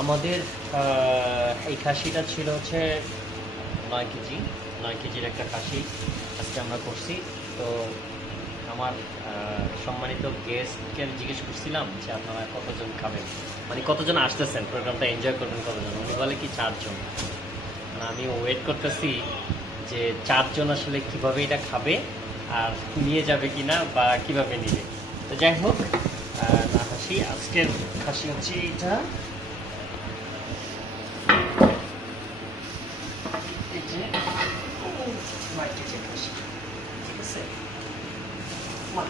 আমাদের এই খাসিটা ছিল হচ্ছে নয় কেজি, নয় কেজির একটা খাসি আজকে আমরা করছি। তো আমার সম্মানিত গেস্টকে আমি জিজ্ঞেস করছিলাম যে আপনারা কতজন খাবেন? মানে কতজন আসতেছেন? প্রোগ্রামটা এনজয় করবেন কতজন? উনি বলে কি চারজন। মানে আমি ওয়েট করতেছি যে চারজন আসলে কীভাবে এটা খাবে আর নিয়ে যাবে কিনা বা কীভাবে নিবে। তো যাই হোক না হাসি, আজকের খাসি হচ্ছে এইটা এই যে নয় কেজির খাসি ঠিক আছে মা,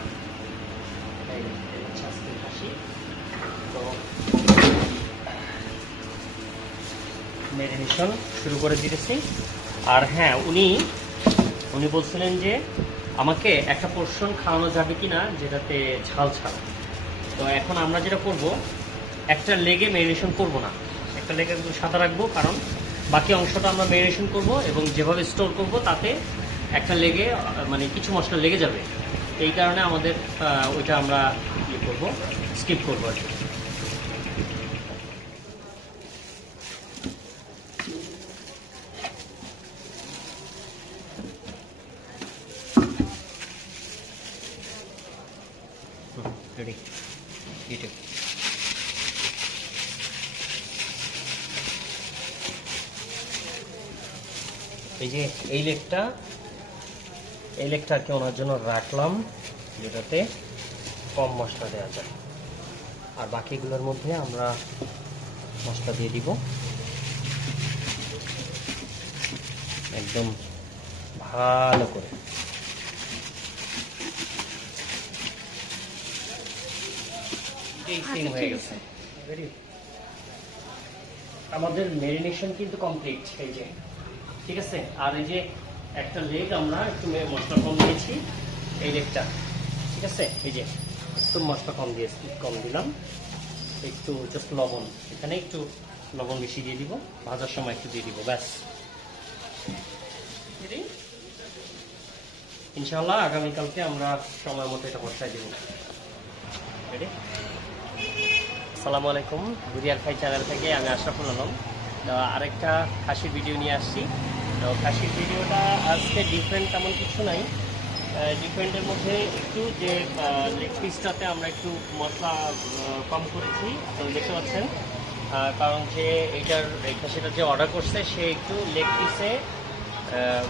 এই এই হচ্ছে আজকের খাসি তো মেরিনেশন শুরু করে দিতেছি আর হ্যাঁ উনি উনি বলছিলেন যে আমাকে একটা পোর্শন খাওয়ানো যাবে কি না যেটাতে ঝাল ছাড়া। তো এখন আমরা যেটা করব, একটা লেগে মেরিনেশন করব না। একটা লেগে একটু সাদা রাখব, কারণ বাকি অংশটা আমরা মেরিনেশন করব এবং যেভাবে স্টোর করব তাতে একটা লেগে মানে কিছু মশলা লেগে যাবে। এই কারণে আমাদের ওইটা আমরা ইয়ে করব স্কিপ করব আর কি। রেডি ইটে এই যে এই লেগটা এই লেগটা আর কি ওনার জন্য রাখলাম, যেটাতে কম মশলা দেওয়া যায়। আর বাকিগুলোর মধ্যে আমরা মশলা দিয়ে দিব। একদম ভালো করে। আমাদের মেরিনেশন কিন্তু কমপ্লিট এই যে, ঠিক আছে? আর এই যে একটা লেগ আমরা একটু মশলা কম দিয়েছি, এই লেগটা ঠিক আছে? এই যে, একটু মশলা কম দিয়েছি কম দিলাম। একটু জাস্ট লবণ, এখানে একটু লবণ বেশি দিয়ে দিব, ভাজার সময় একটু দিয়ে দিব, ব্যাস। Ready? ইনশাআল্লাহ আগামীকালকে আমরা সময় মতো এটা বসায় দেবো। রেডি আসসালামু আলাইকুম গুরিয়ার খাই চ্যানেল থেকে আমি আশরাফুল আলম। তো আরেকটা খাসির ভিডিও নিয়ে আসছি। তো খাসির ভিডিওটা আজকে ডিফারেন্ট তেমন কিছু নাই। ডিফারেন্টের মধ্যে একটু যে লেগ পিসটাতে আমরা একটু মশলা কম করেছি, তো দেখতে পাচ্ছেন। কারণ যে এইটার, এই খাসিটার যে অর্ডার করছে, সে একটু লেগ পিসে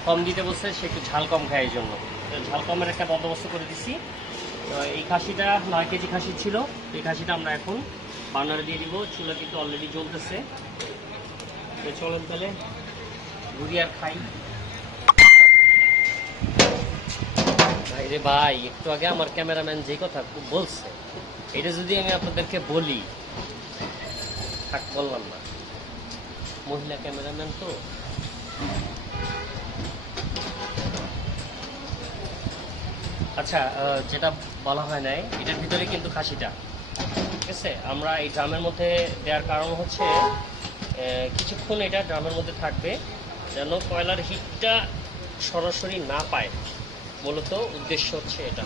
কম দিতে বলছে, সে একটু ঝাল কম খায় এই জন্য ঝাল কমের একটা বন্দোবস্ত করে দিছি। তো এই খাসিটা নয় কেজি খাসি ছিল, এই খাসিটা আমরা এখন বার্নারে দিয়ে দিব, চুলা কিন্তু অলরেডি জ্বলতেছে। তো চলেন তাহলে, ঘুরি আর খাই। ভাই রে ভাই, একটু আগে আমার ক্যামেরাম্যান যে কথা বলছে, এটা যদি আমি আপনাদেরকে বলি, থাক, বললাম না। মহিলা ক্যামেরাম্যান তো। আচ্ছা যেটা বলা হয় নাই, এটার ভিতরে কিন্তু খাসিটা। ঠিক আছে আমরা এই ড্রামের মধ্যে দেওয়ার কারণ হচ্ছে কিছুক্ষণ এটা ড্রামের মধ্যে থাকবে, যেন কয়লার হিটটা সরাসরি না পায়। মূলত উদ্দেশ্য হচ্ছে এটা।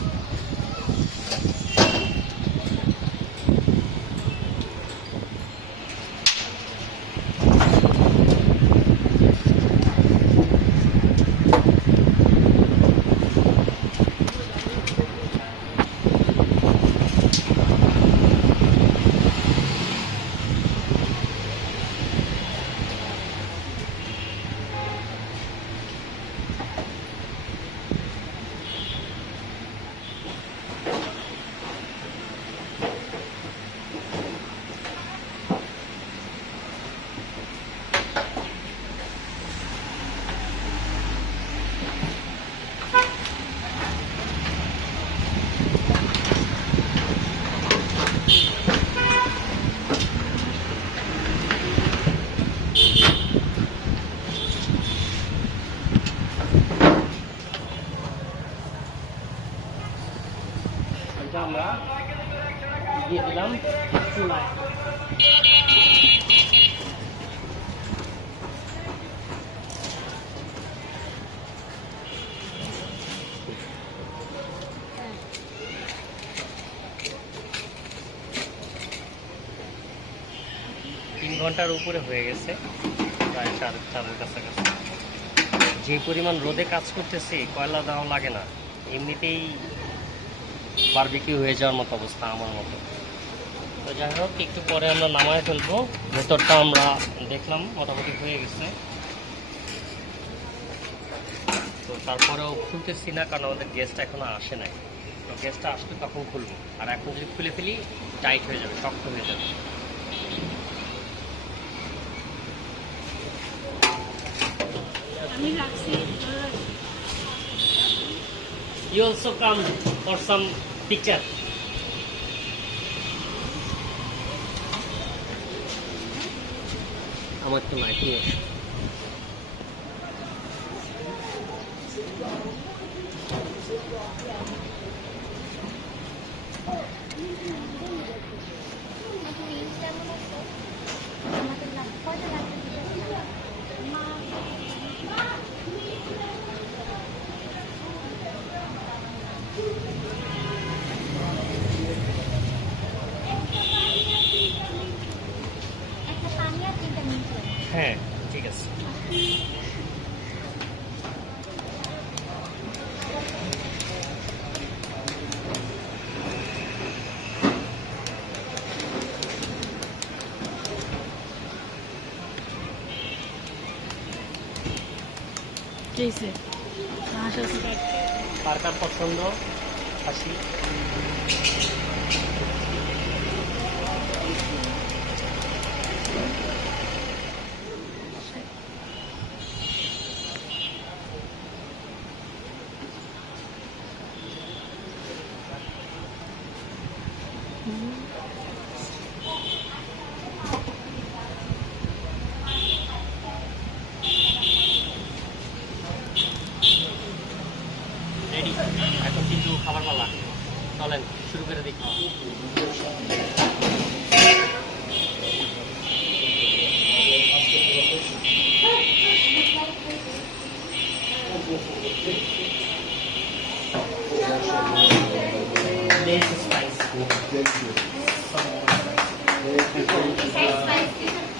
দিয়ে দিলাম, চুলায়। তিন ঘণ্টার উপরে হয়ে গেছে, প্রায় চার, চারের কাছাকাছি। যে পরিমাণ রোদে কাজ করতেছি, কয়লা দেওয়া লাগে না। এমনিতেই বারবিকিউ হয়ে যাওয়ার মতো অবস্থা আমার মতো। তো যাই হোক একটু পরে আমরা নামায় ফেলব। ভেতরটা আমরা দেখলাম মোটামুটি হয়ে গেছে। তো তারপরেও খুলতেছি না কারণ আমাদের গেস্ট এখনও আসে নাই। তো গেস্টটা আসলে তখন খুলবো। আর এখন যদি খুলে ফেলি টাইট হয়ে যাবে শক্ত হয়ে যাবে। You also come for some picture. আমার তো নাই কার পছন্দ? হাসি। রেডি এখন কিন্তু খাবার পালা চলেন শুরু করে Less spice.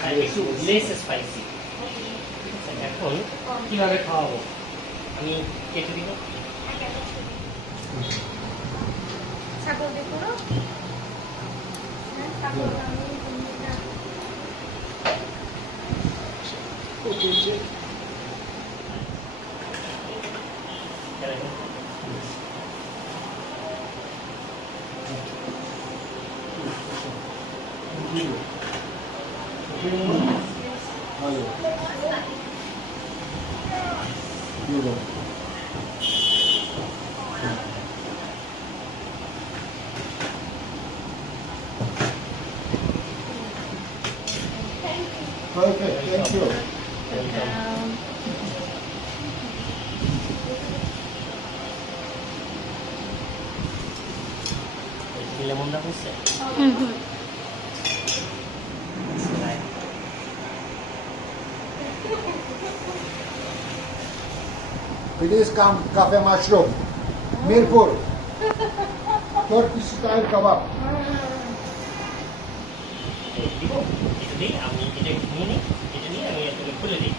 আর একটু লেস স্পাইসি এখন কীভাবে খাওয়াবো আমি কেটে দিব ছাগল দেখো তারপর আমি Perfect, thank is come cafe mushroom. Mirpur. Turkish style kebab. এটা নিয়ে